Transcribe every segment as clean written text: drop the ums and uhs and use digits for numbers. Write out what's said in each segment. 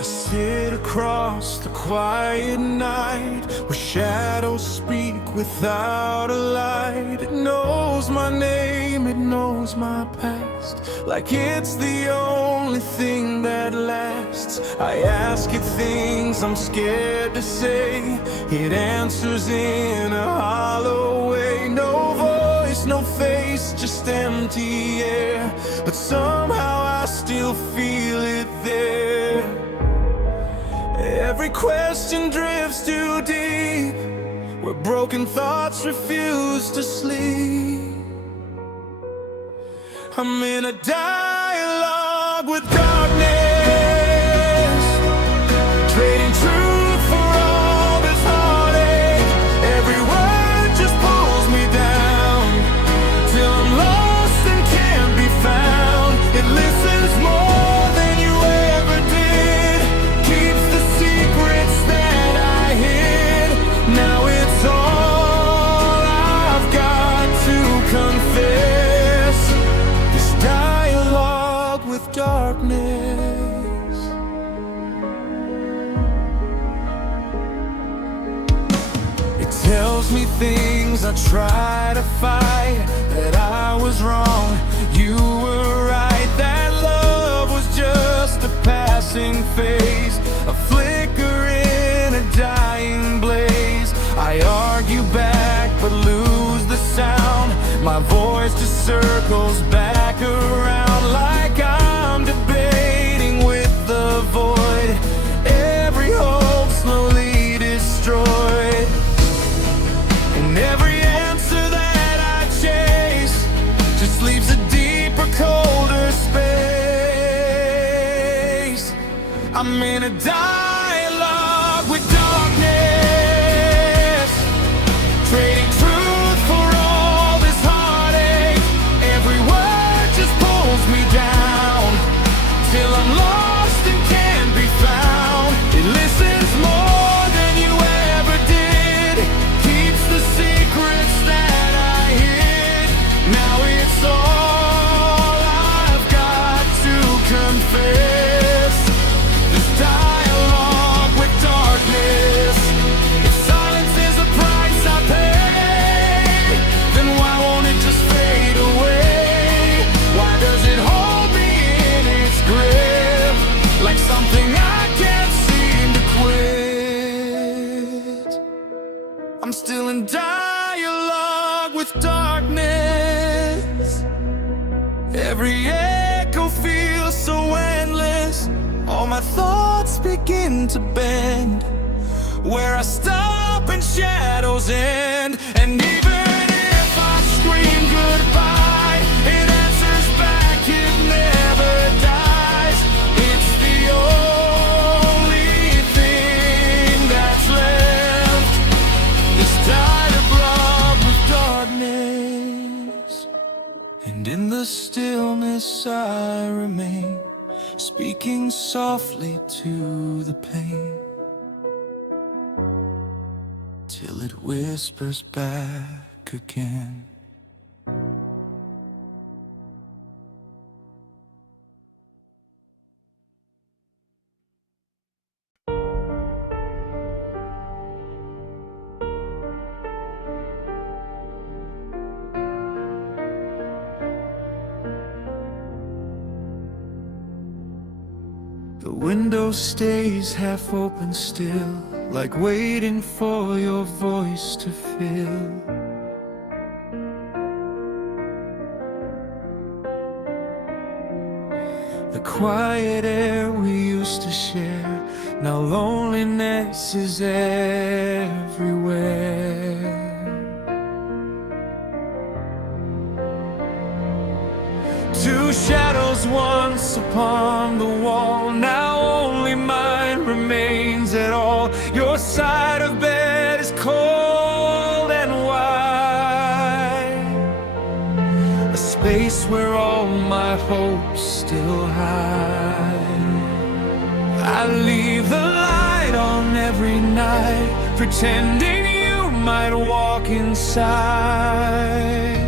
I sit across the quiet night where shadows speak without a light. It knows my name, it knows my past, like it's the only thing that lasts. I ask it things I'm scared to say. It answers in a hollow way. No voice, no face, just empty air, but somehow I still feel it there. Every question drifts too deep, where broken thoughts refuse to sleep. I'm in a dialogue with darkness, trading truth for all this heartache. Every word just pulls me down, till I'm lost and can't be found. It listens more than you ever did, keeps the secrets that I hid. Now it's all I've got to confess, this dialogue with darkness. It tells me things I try to fight, that I was wrong, you were right, that love was just a passing phase, a flicker in a dying blaze. I argue back but lose the sound, my voice just circles back around, like I'm debating with the void, every hope slowly destroyed. And every answer that I chase just leaves a deeper, colder space. I'm in a dialogue with darkness, trading truth for all this heartache. Every word just pulls me down, till I'm lost and can't be found. It listens more than you ever did, keeps the secrets that I hid. Now it's all I've got to confess, this dialogue with darkness. If silence is the price I pay, then why won't it just fade away? Why does it hold me in its grip, like something I can't seem to quit? I'm still in dialogue with darkness. Every echo feels so endless, all my thoughts begin to bend, where I stop and shadows end. And even if I scream goodbye, it answers back, it never dies. It's the only thing that's left, this dialogue with darkness. And in the stillness I remain, speaking softly to the pain, till it whispers back again. The window stays half open still, like waiting for your voice to fill. The quiet air we used to share, now loneliness is everywhere. Two shadows once upon the wall, now only mine remains at all. Your side of bed is cold and wide, a space where all my hopes still hide. I leave the light on every night, pretending you might walk inside.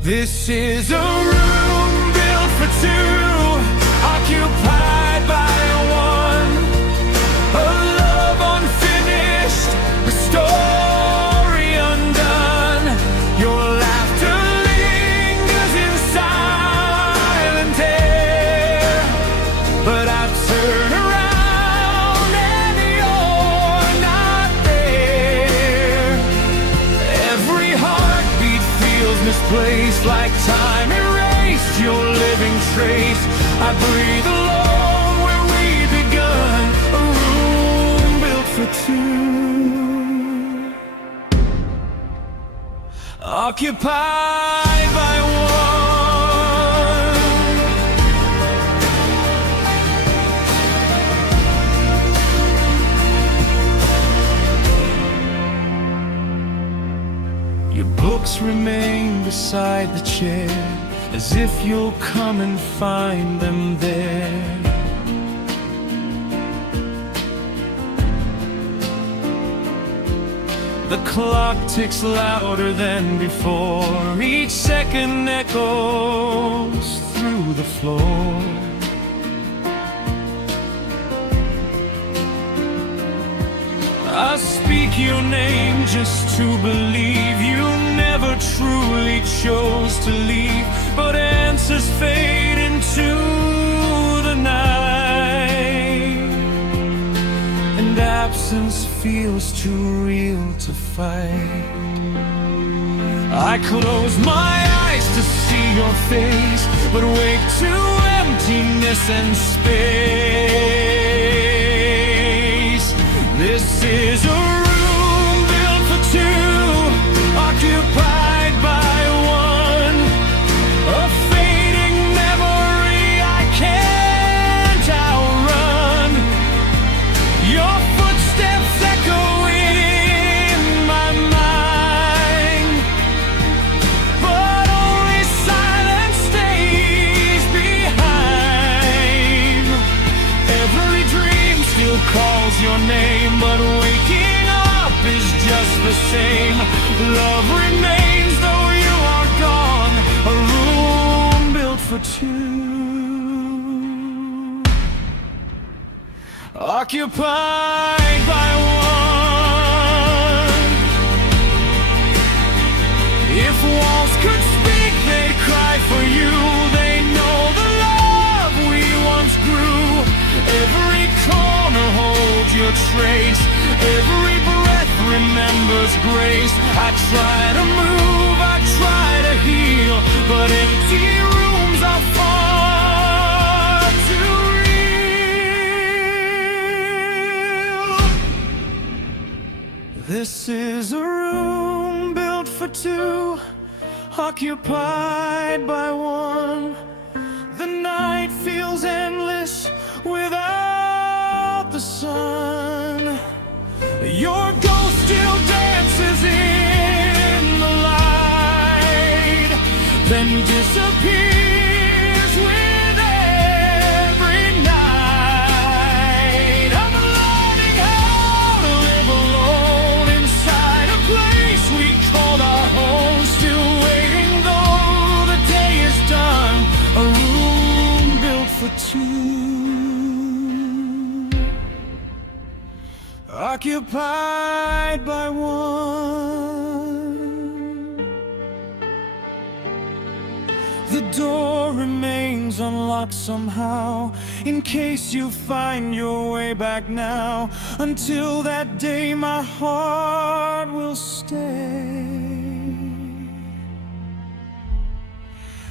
This is a room built for two, occupied by feels misplaced, like time erased your living trace. I breathe alone where we begun, a room built for two, occupied by one. Your books remain beside the chair, as if you'll come and find them there. The clock ticks louder than before, each second echoes through the floor. I speak your name just to believe you never truly chose to leave, but answers fade into the night, and absence feels too real to fight. I close my eyes to see your face, but wake to emptiness and space. This is a room built for two, occupied by one, a fading memory I can't outrun. Your footsteps echo in my mind, but only silence stays behind. Every dream still calls your name, but waking up is just the same. Love remains though you are gone, a room built for two, occupied by one. If walls could speak, they'd cry for you. They know the love we once grew. Every corner holds your trace, every breath remembers grace. I try to move, I try to heal, but empty rooms are far too real. This is a room built for two, occupied by one. The night feels endless without the sun. Your ghost still dances in the light, then disappears with every night. I'm learning how to live alone inside a place we called our home. Still waiting though the day is done, a room built for two, occupied by one. The door remains unlocked somehow, in case you find your way back now. Until that day my heart will stay,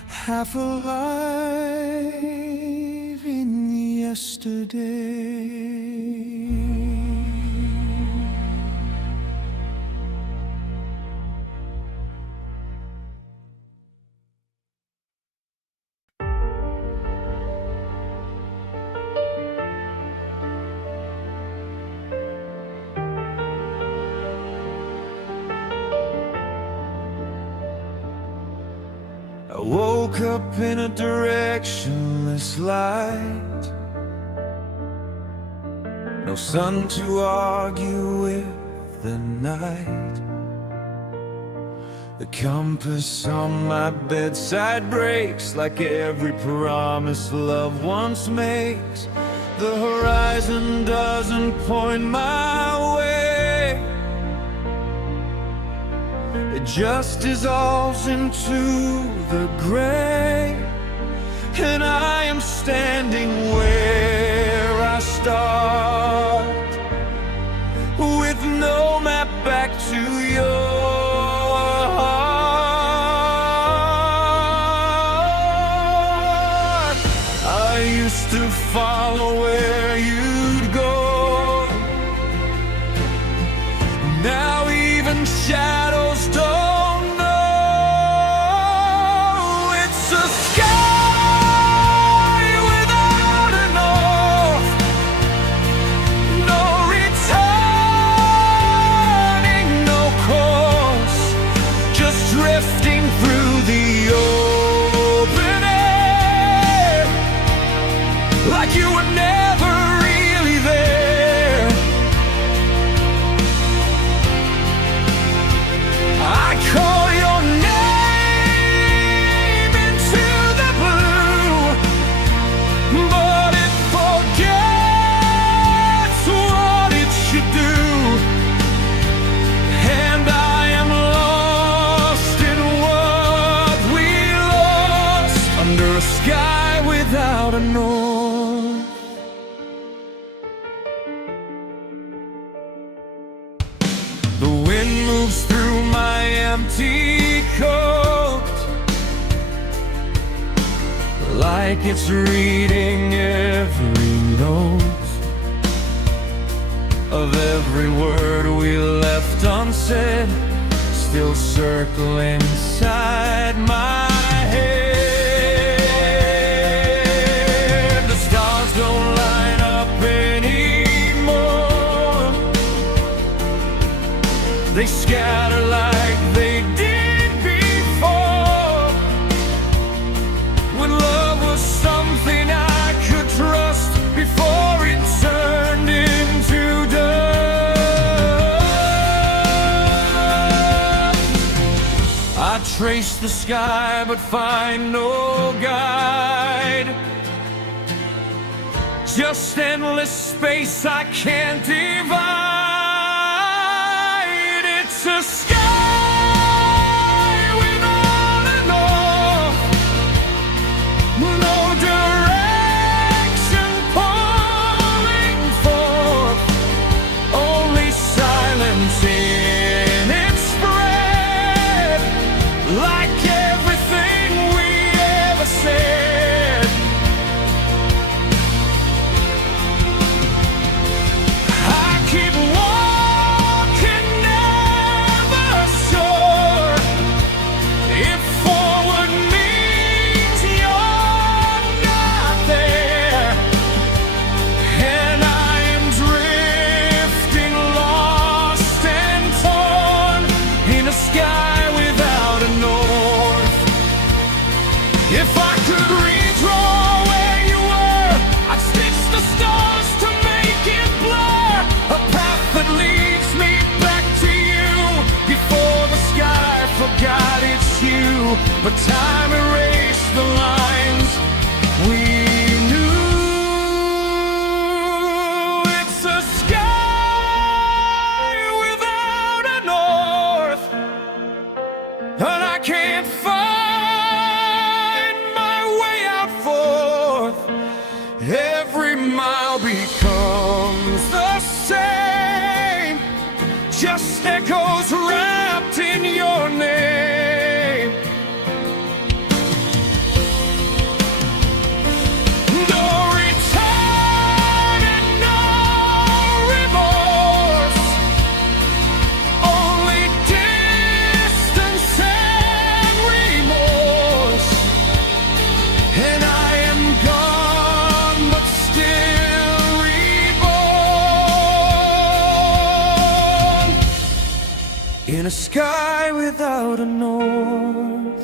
half alive in yesterday. I woke up in a directionless light, no sun to argue with the night. The compass on my bedside breaks, like every promise love once makes. The horizon doesn't point my way, it just dissolves into the gray. And I am standing where I start, with no map back to your heart. follow where you'd go. Now even shadows don't know. It's a sky without a north, no returning, no course, just drifting through the open air, like you were never really there. I call your name into the blue, but it forgets what it should do. And I am lost in what we lost, under a sky without a north. The wind moves through my empty coat, like it's reading every note of every word we left unsaid, still circling inside my head. The stars don't line up anymore, they scatter like they did before, when love was something I could trust before it turned into dust. I trace the sky but find no guide, just endless space I can't divide. It's a sky without a north, no direction pulling forth, only silence in its spread, like everything we ever said. I keep walking, never sure if forward means you're not there, and I am drifting, lost and torn, in a sky without a north. If I could redraw where you were, I'd stitch the stars to make it blur, a path that leads me back to you, before the sky forgot it's you, but time erased the lines we knew. It's a sky without a north, and I can't find my way out forth. Every mile becomes the same, just echoes wrapped in your name. No return and no remorse, only distance and remorse. And I am gone, but still reborn, in a sky without a north.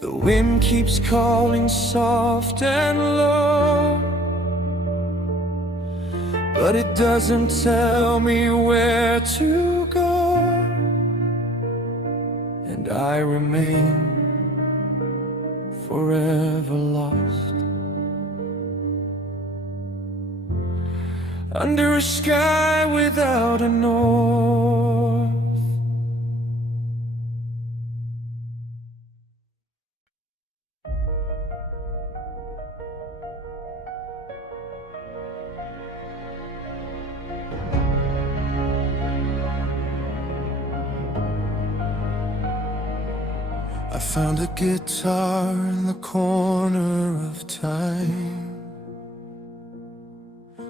The wind keeps calling soft and low, but it doesn't tell me where to go, and I remain forever lost, under a sky without a north. I found a guitar in the corner of time.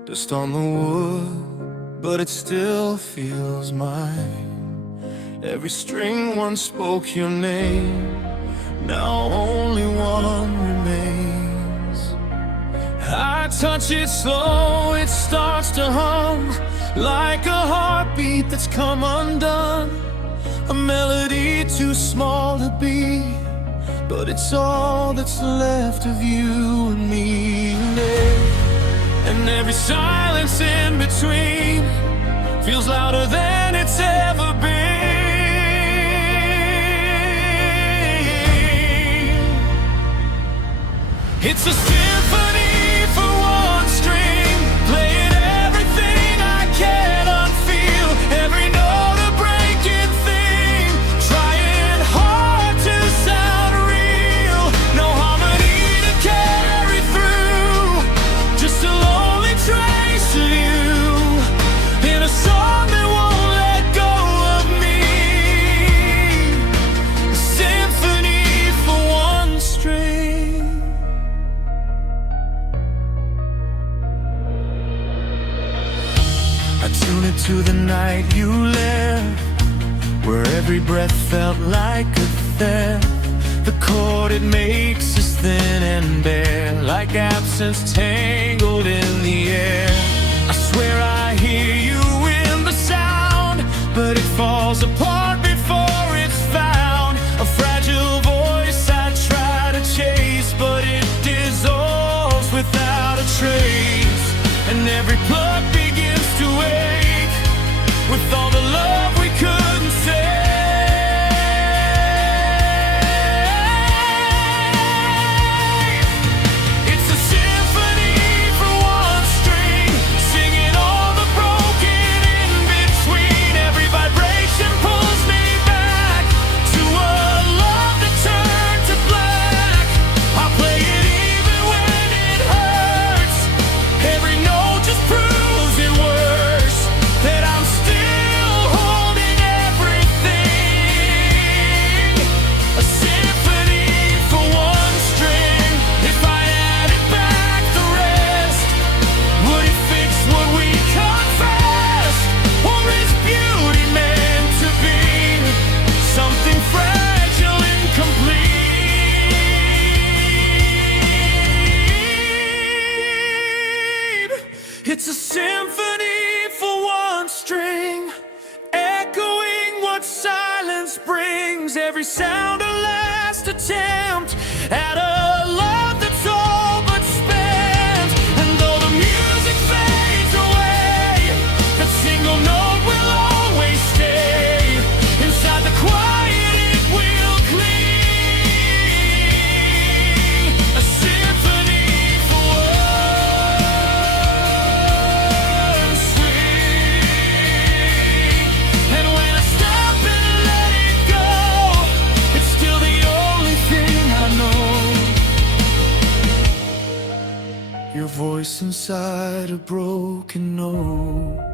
Dust on the wood, but it still feels mine. Every string once spoke your name, now only one remains. I touch it slow, it starts to hum, like a heartbeat that's come undone. A melody too small to be, but it's all that's left of you and me. And every silence in between feels louder than it's ever been. It's a symphony for one string, playing everything I cannot feel, every note a breaking theme, trying hard to sound real. No harmony to carry through, just a lonely trace of you in a song that won't let go of me. A symphony for one string. I tune it to the night you left, where every breath felt like a theft. The chord it makes us thin and bare, like absence tangled in the air. I swear I hear you in the sound, but it falls apart before it's found. A fragile voice I try to chase, but it dissolves without a trace. And every plug begins to ache with all the love we couldn't say. It's a symphony for one string, singing all the broken in between. Every vibration pulls me back to a love that turned to black. I play it even when it hurts, every note just proves it worse, that I'm still holding everything. A symphony for one string. If I added back the rest, would it fix what we confess? Or is beauty meant to be something fragile and complete? It's a symphony for one string, echoing what silence brings. Every sound a last attempt at a love that's all but spent. And though the music fades away, that single note will always stay. Inside the quiet it will cling. A symphony for one string. And when I stop and let it go, it's still the only thing I know. Your voice inside a broken note.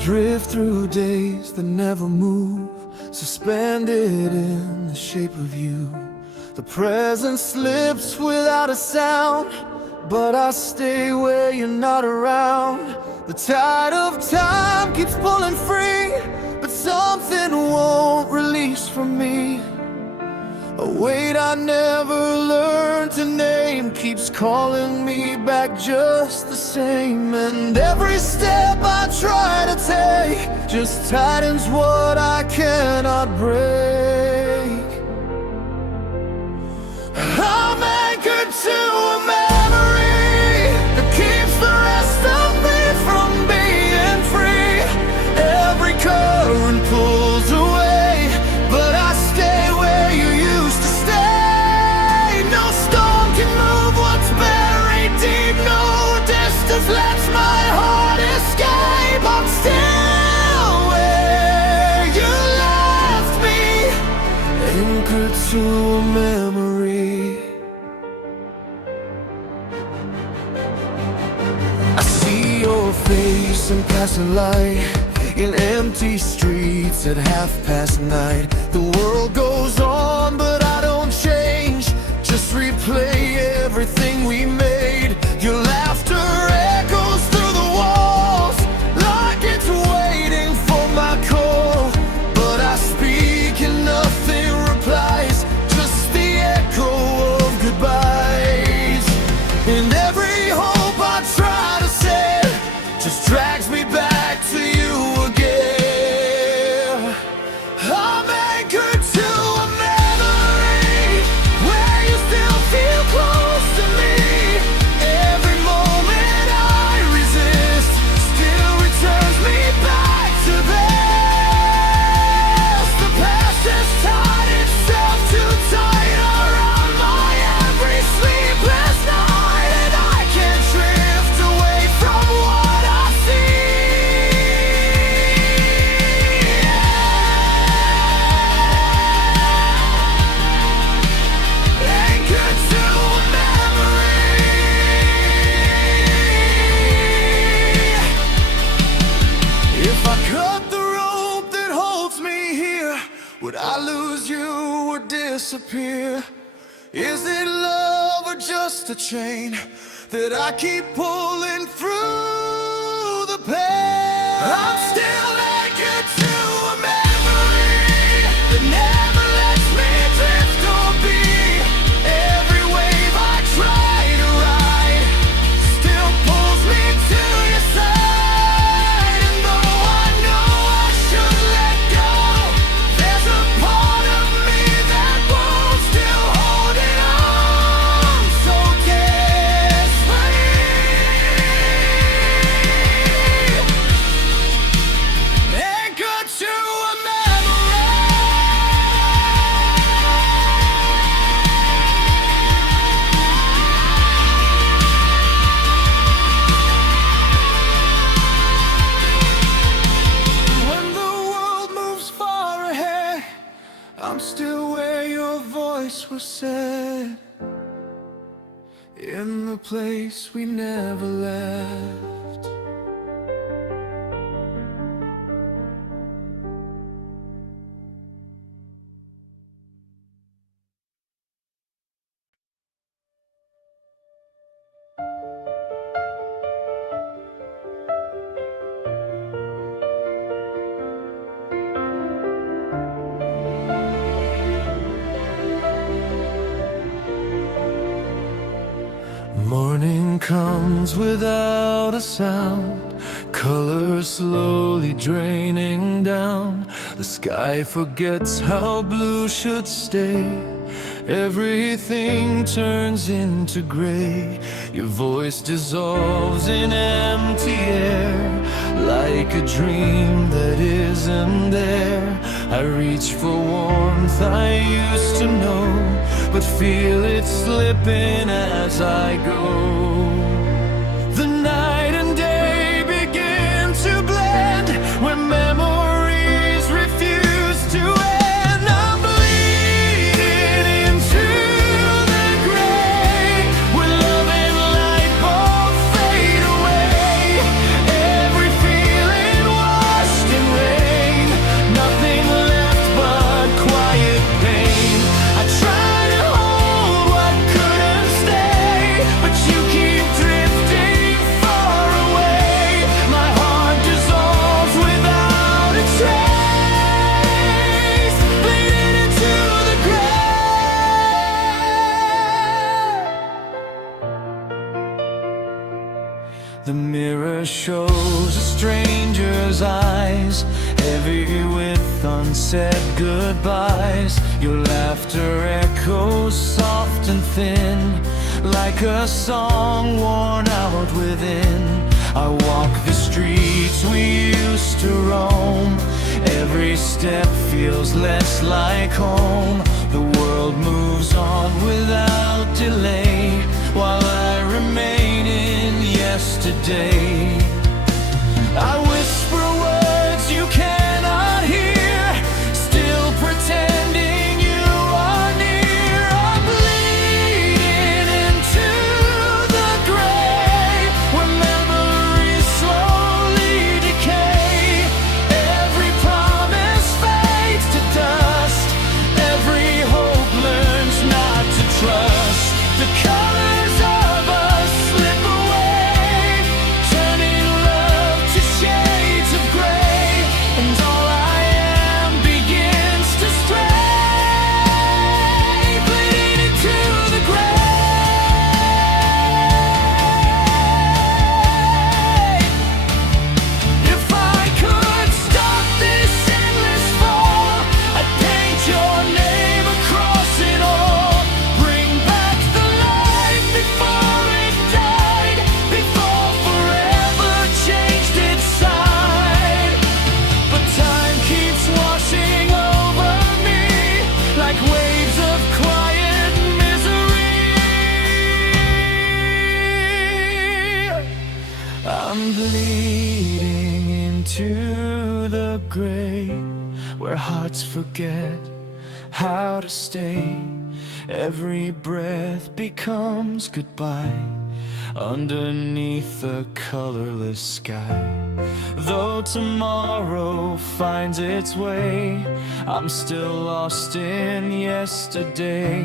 Drift through days that never move, suspended in the shape of you. The present slips without a sound, but I stay where you're not around. The tide of time keeps pulling free, but something won't release from me. A weight I never learned to name keeps calling me back just the same. And every step I try to take just tightens what I cannot break. I'm anchored to a memory that keeps the rest of me from being free. Every current pulls away, but I stay where you used to stay. No storm can move what's buried deep. No distance lets my heart escape. I'm still where you left me, anchored to a memory. I see your face in passing light, in empty streets at 9:30. The world goes on, but I don't change. Just replay everything we made. Your laughter echoes through the walls, like it's waiting for my call. But I speak and nothing replies, just the echo of goodbyes. And every hope I try to send just drags me back to you again. I'm anchored to a memory where you still feel close to me. Every moment I resist still returns me back to this. The past has tied itself too tight around my every sleepless night, and I can't drift away from what I see. Anchored to a memory. If I cut the rope that holds me here, would I lose you or disappear? Is it love or just a chain that I keep pulling through the pain? I'm still anchored to a memory that never lets me drift or be. Every wave I try to ride still pulls me to your side. And though I know I should let go, there's a part of me that won't, still holding on so desperately. Anchored to a memory. When the world moves far ahead, I'm still where your voice was said, in the place we never left. Morning comes without a sound, colors slowly draining down. The sky forgets how blue should stay. Everything turns into gray. Your voice dissolves in empty air, like a dream that isn't there. I reach for warmth I used to know, but feel it slipping as I go. The night and day begin to blend, where memories refuse to end. I'm bleeding into the gray, where love and light both fade away. Every feeling washed in rain, nothing left but quiet pain. I try to hold what couldn't stay, but you keep goodbyes. Your laughter echoes soft and thin, like a song worn out within. I walk the streets we used to roam. Every step feels less like home. The world moves on without delay, while I remain in yesterday. I whisper words you cannot hear, still pretending you are near. I'm bleeding into the grave, where memories slowly decay. Every promise fades to dust, every hope learns not to trust. The colors of us slip away, turning love to shades of gray, and all I am begins to stray, bleeding into the grave. If I could stop this endless fall, I'd paint your name across it all. Bring back the life before it died, before forever changed its side. But time keeps washing over me, like waves of quiet misery. I'm bleeding into the grave, where hearts forget how to stay. Every breath becomes goodbye, underneath the colorless sky. Though tomorrow finds its way, I'm still lost in yesterday,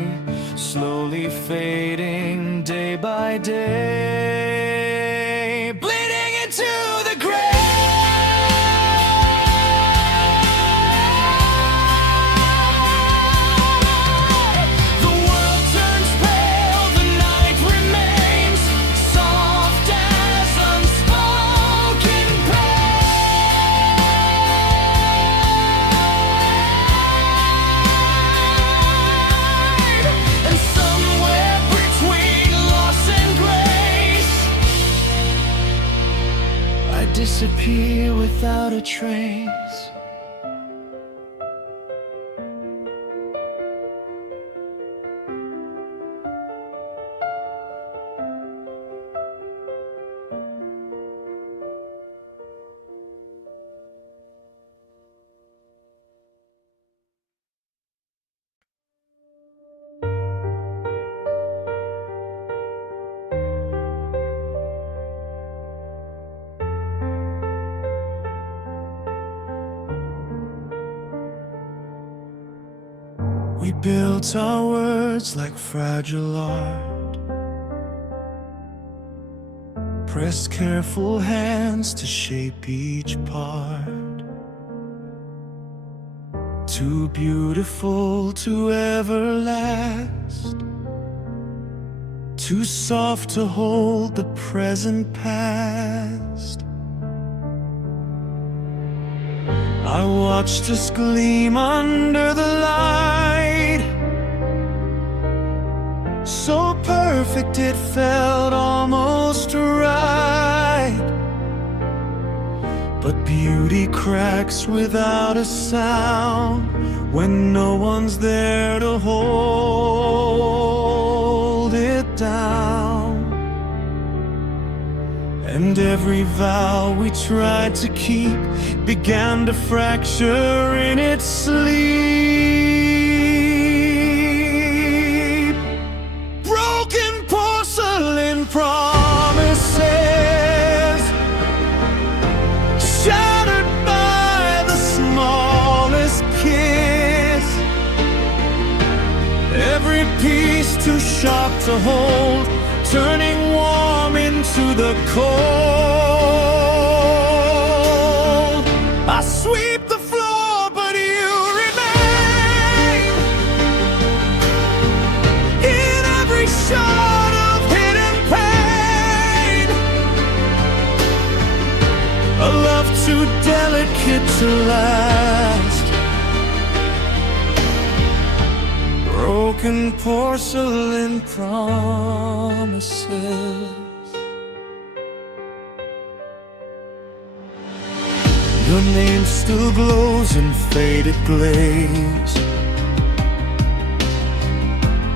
slowly fading day by day, bleeding into the grave. The world turns pale, the night remains soft as unspoken pain. And somewhere between loss and grace, I disappear without a trace. We built our words like fragile art, pressed careful hands to shape each part. Too beautiful to ever last, too soft to hold the present past. I watched us gleam under the light, so perfect it felt almost right. But beauty cracks without a sound when no one's there to hold it down. And every vow we tried to keep began to fracture in its sleep. Broken porcelain promises, shattered by the smallest kiss. Every piece too sharp to hold, turning warm into the cold. I sweep the floor, but you remain in every shot of hidden pain. A love too delicate to last, broken porcelain promises. Your name still glows in faded glaze,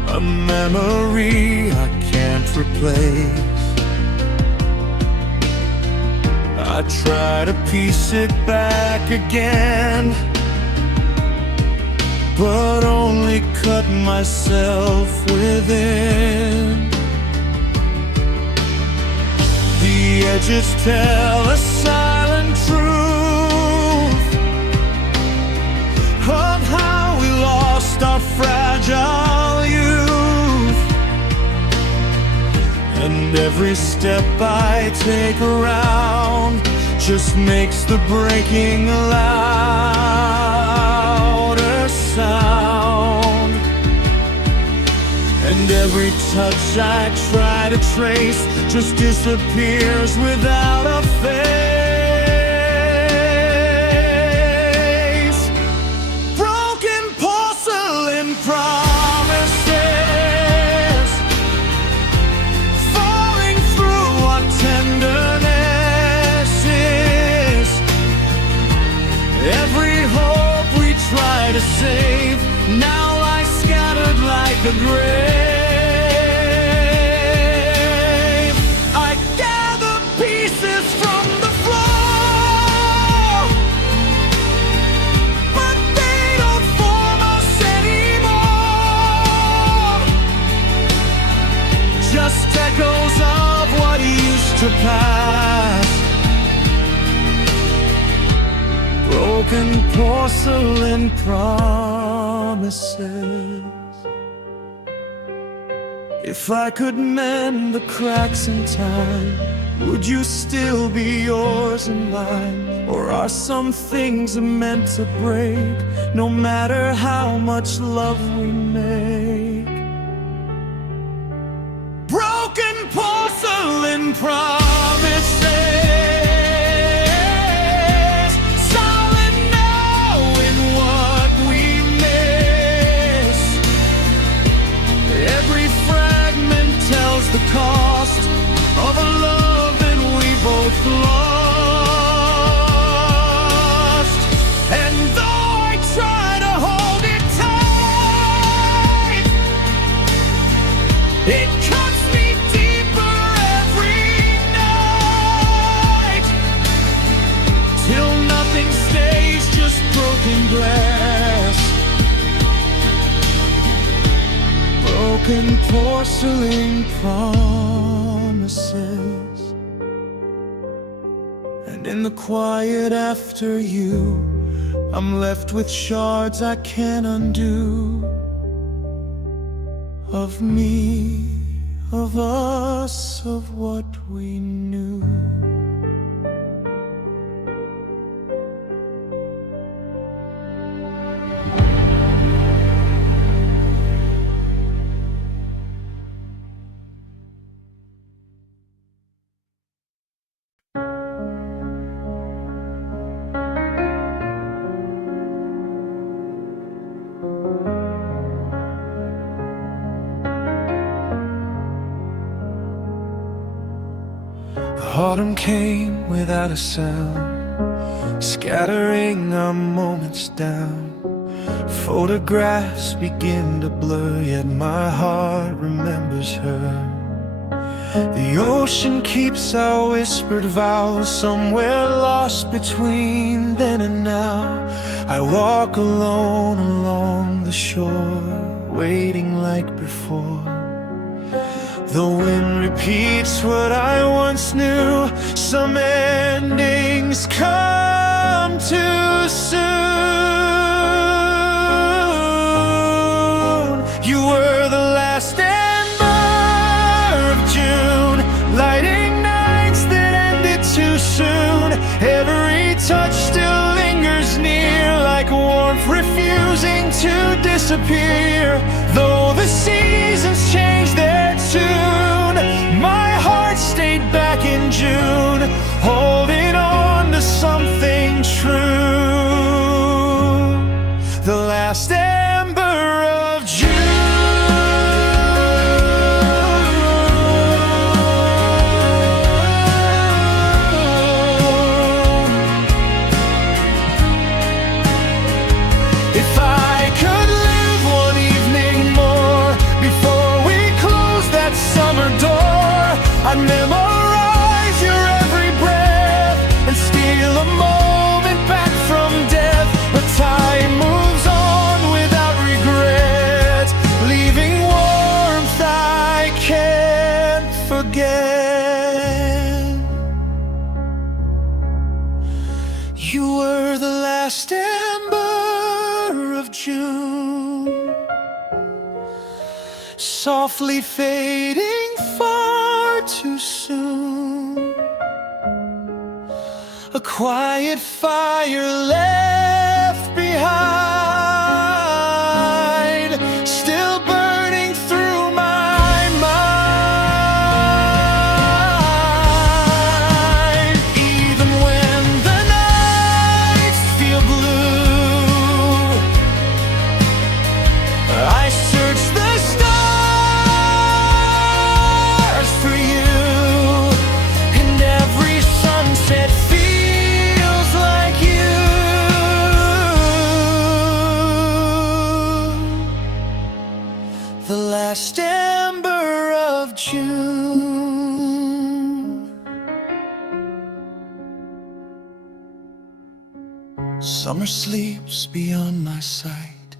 a memory I can't replace. I try to piece it back again, but only cut myself within. The edges tell a silent truth of how we lost our fragile youth. And every step I take around just makes the breaking louder sound. And every touch I try to trace just disappears without a face. Broken porcelain promises, falling through our tenderness is. Every hope we try to save now lies scattered like a grave. I gather pieces from the floor, but they don't form us anymore. Just echoes of what used to pass. Broken porcelain promises. If I could mend the cracks in time, would you still be yours and mine? Or are some things meant to break, no matter how much love we make? Broken porcelain promises, silent now in what we miss. Every fragment tells the cost of a love that we both lost. And though I try to hold it tight, it cuts me deeper every night, till nothing stays, just broken glass. Broken porcelain promises. And in the quiet after you, I'm left with shards I can't undo. Of me, of us, of what we knew. Autumn came without a sound, scattering our moments down. Photographs begin to blur, yet my heart remembers her. The ocean keeps our whispered vows, somewhere lost between then and now. I walk alone along the shore, waiting like before. The wind repeats what I once knew. Some endings come too soon. You were the last ember of June, lighting nights that ended too soon. Every touch still lingers near, like warmth refusing to disappear. Though the seasons change their tune, my heart stayed back in June, holding on to something true. The last ember of June. softly fading far too soon. A quiet fire left behind, still burning through my mind. Even when the nights feel blue, I search the stars for you, and every sunset feels like you. The last ember of June. Summer sleeps beyond my sight,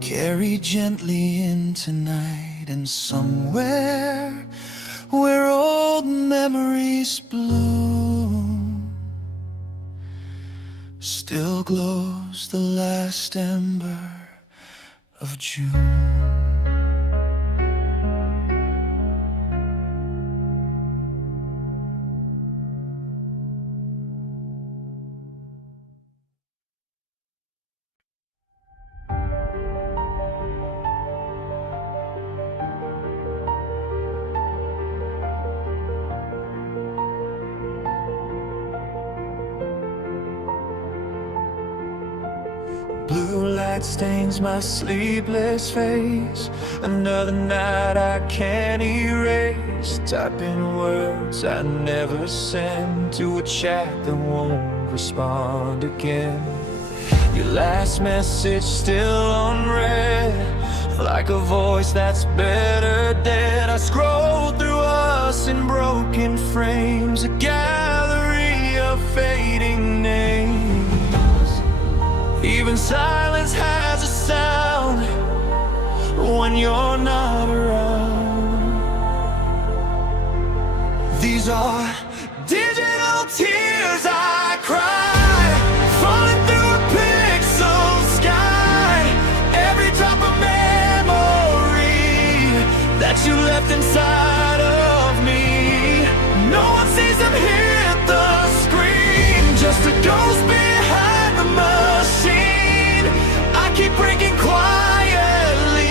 carried gently into night, and somewhere where old memories bloom, still glows the last ember of June. Blue light stains my sleepless face, another night I can't erase. Typing words I never sent to a chat that won't respond again. Your last message still unread, like a voice that's better dead. I scroll through us in broken frames, a gallery of fading names. Even silence has a sound when you're not around. These are digital tears I cry, falling through a pixel sky. Every drop of memory that you left inside of me. No one sees them hit the screen, just a ghost behind the machine. I keep breaking quietly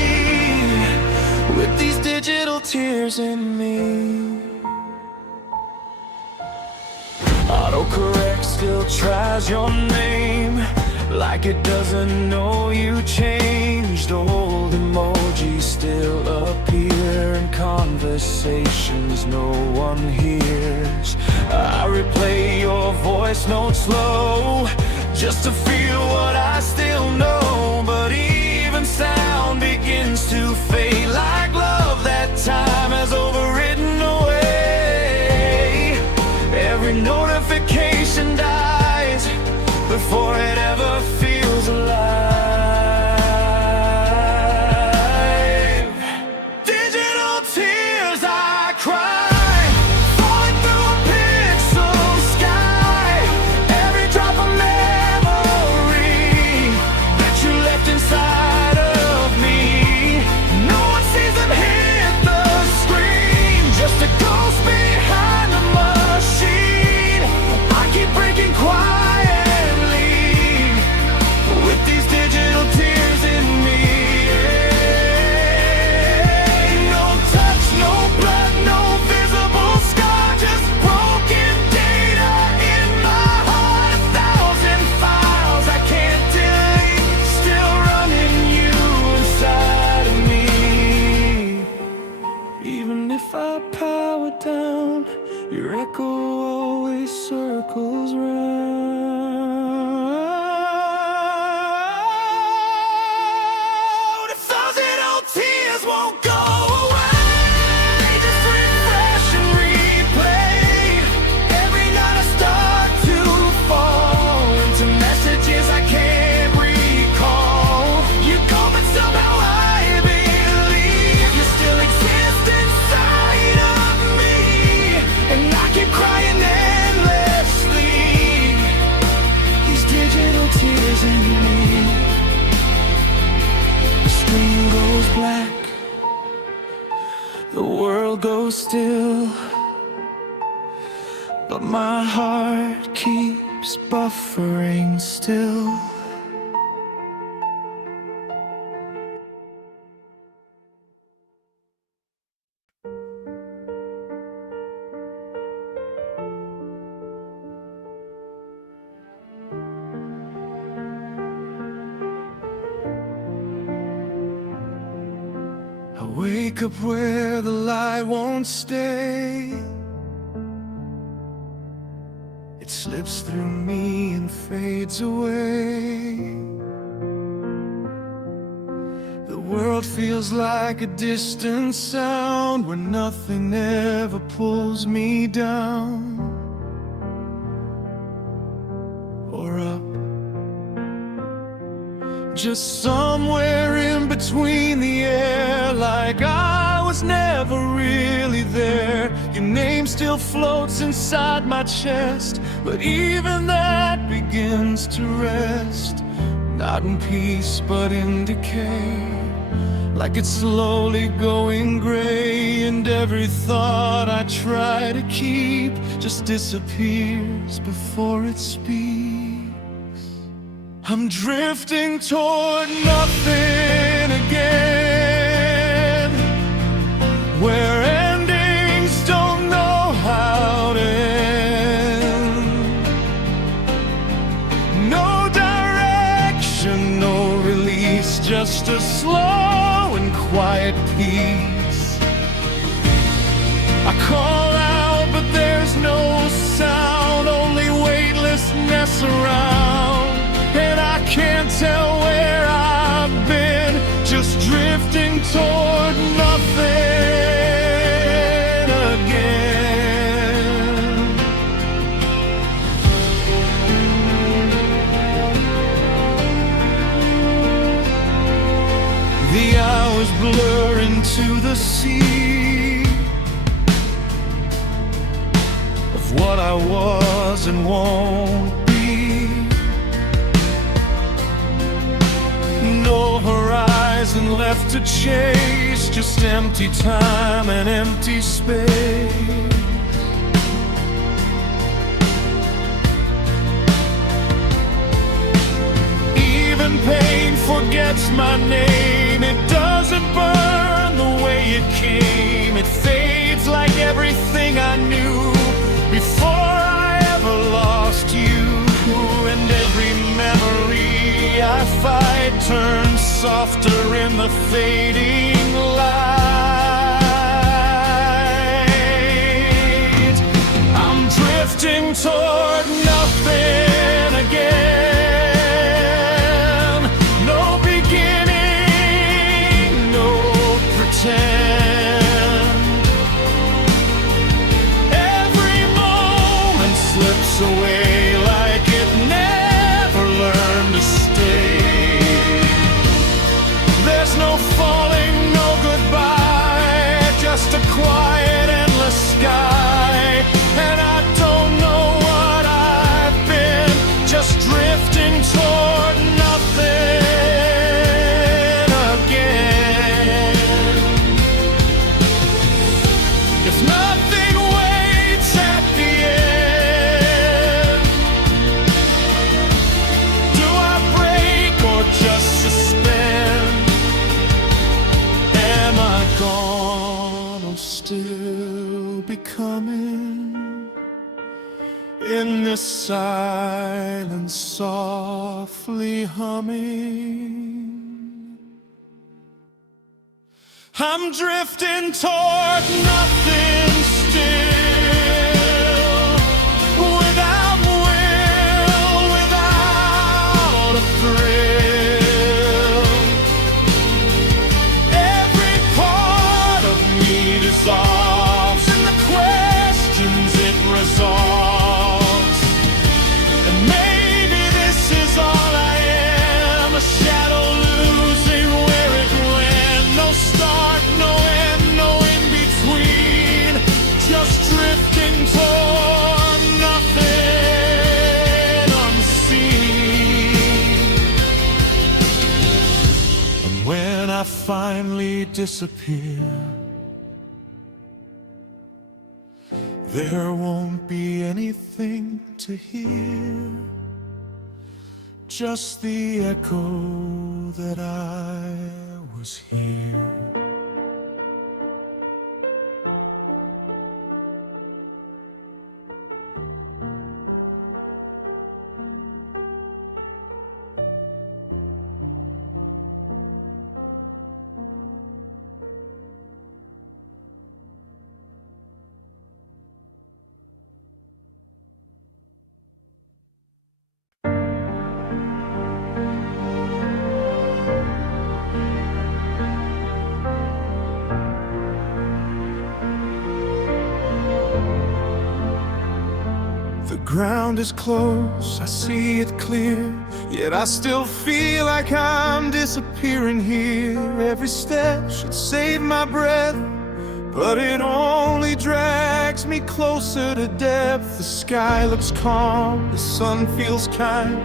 with these digital tears in me. Autocorrect still tries your name, like it doesn't know you changed. Old emojis still appear in conversations no one hears. I replay your voice notes slow, just to feel what I still know. But even sound begins to fade, like love that time has overwritten away. Every notification dies before it ever feels alive. Digital tears I cry, falling through a pixel sky. Every drop of memory that you left inside of me. No one sees them hit the screen, just a ghost behind the machine. I keep breaking quietly with these digital tears in me. No touch, no blood, no visible scar, just broken data in my heart. 1,000 files I can't delete, still running you inside of me. Even if I power down, your echo always circles round. 1,000 old tears won't go away, just refresh and replay. Every night I start to fall into messages I can't recall. You go, but somehow I believe you still exist inside of me, and I keep crying endlessly. These digital tears in me. The screen goes black, The world goes still, but my heart keeps buffering still. I wake up where the light won't stay. It slips through me and fades away. The world feels like a distant sound where nothing ever pulls me down or up. Just somewhere in between the air, like I was never really there. Your name still floats inside my chest, but even that begins to rest. Not in peace, but in decay, like it's slowly going gray. And every thought I try to keep just disappears before it speaks. I'm drifting toward nothing again, where endings don't know how to end. No direction, no release, just a slow and quiet peace. I call out, but there's no sound, only weightlessness around. And I can't tell where I've been, just drifting toward nothing again. The hours blur into the sea of what I was and won't. No horizon left to chase, just empty time and empty space. Even pain forgets my name. It doesn't burn the way it came. It fades like everything I knew before I ever lost you. And every memory I fight turns softer in the fading light. I'm drifting toward nothing again. No beginning, no pretend. Every moment slips away like it never learned to stay. There's no falling, no goodbye, just a quiet, endless sky. And I don't know what I've been, just drifting toward nothing again. If nothing waits at the end, do I break or just suspend? Am I gone or still becoming? In this silence, softly humming, I'm drifting toward nothing still, without will, without a thrill. Every part of me dissolves in the questions it resolves. And maybe this is all I am, a shadow losing where it went. No start, no end, no in between, just drifting toward nothing unseen. And when I finally disappear, There won't be anything to hear, just the echo that I was here. The ground is close, I see it clear, yet I still feel like I'm disappearing here. Every step should save my breath, but it only drags me closer to depth. The sky looks calm, the sun feels kind,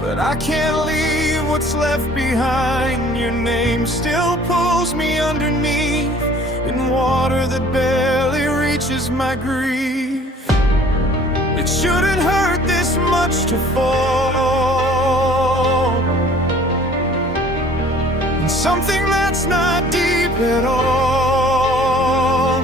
but I can't leave what's left behind. Your name still pulls me underneath, in water that barely reaches my grief. It shouldn't hurt this much to fall in something that's not deep at all.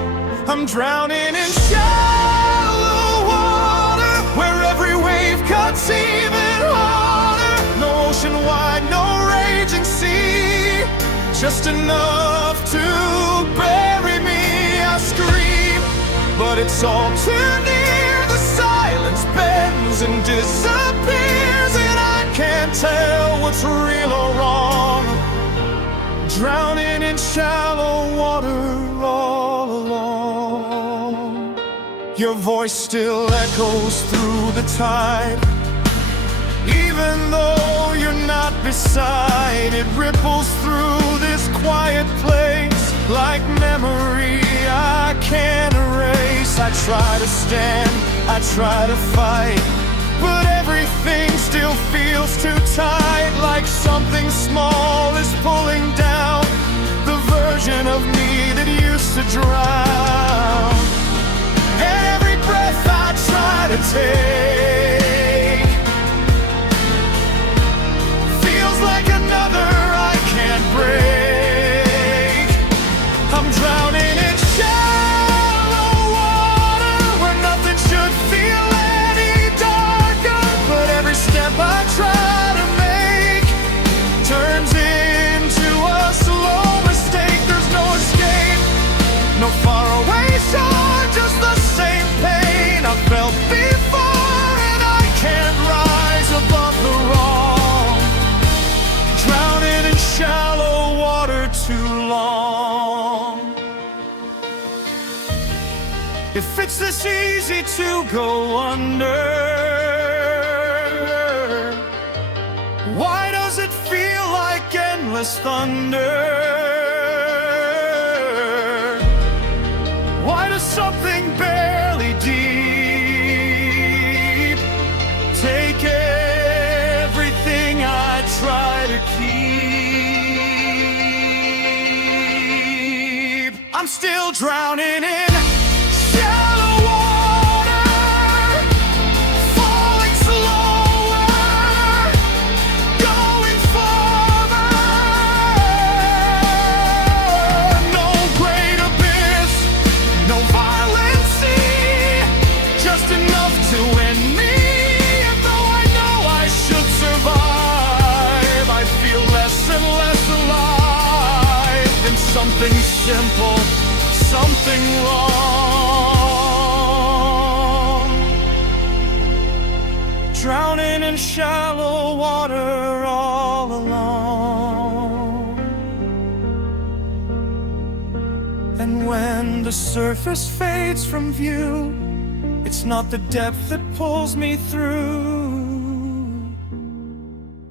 I'm drowning in shallow water, where every wave cuts even harder. No ocean wide, no raging sea, just enough to bury me. I scream, but it's all too near. The silence bends and disappears, and I can't tell what's real or wrong. Drowning in shallow water all along. Your voice still echoes through the tide, even though you're not beside. It ripples through this quiet place like memory I can't erase. I try to stand, I try to fight, but everything still feels too tight. Like something small is pulling down the version of me that used to drown. And every breath I try to take feels like another I can't break. I'm drowning in shallow water, where nothing should feel any darker, but every step I try to make turns into a slow mistake. There's no escape, no faraway shore, just the same pain I felt before, and I can't rise above the wrong. Drowning in shallow water too long. If it's this easy to go under, why does it feel like endless thunder? Why does something barely deep take everything I try to keep? I'm still drowning in shallow water, falling slower, going forward. No great abyss, no violent sea, just enough to end me. And though I know I should survive, I feel less and less alive. And something simple, something wrong. Drowning in shallow water all alone. And when the surface fades from view, it's not the depth that pulls me through,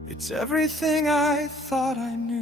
it's everything I thought I knew.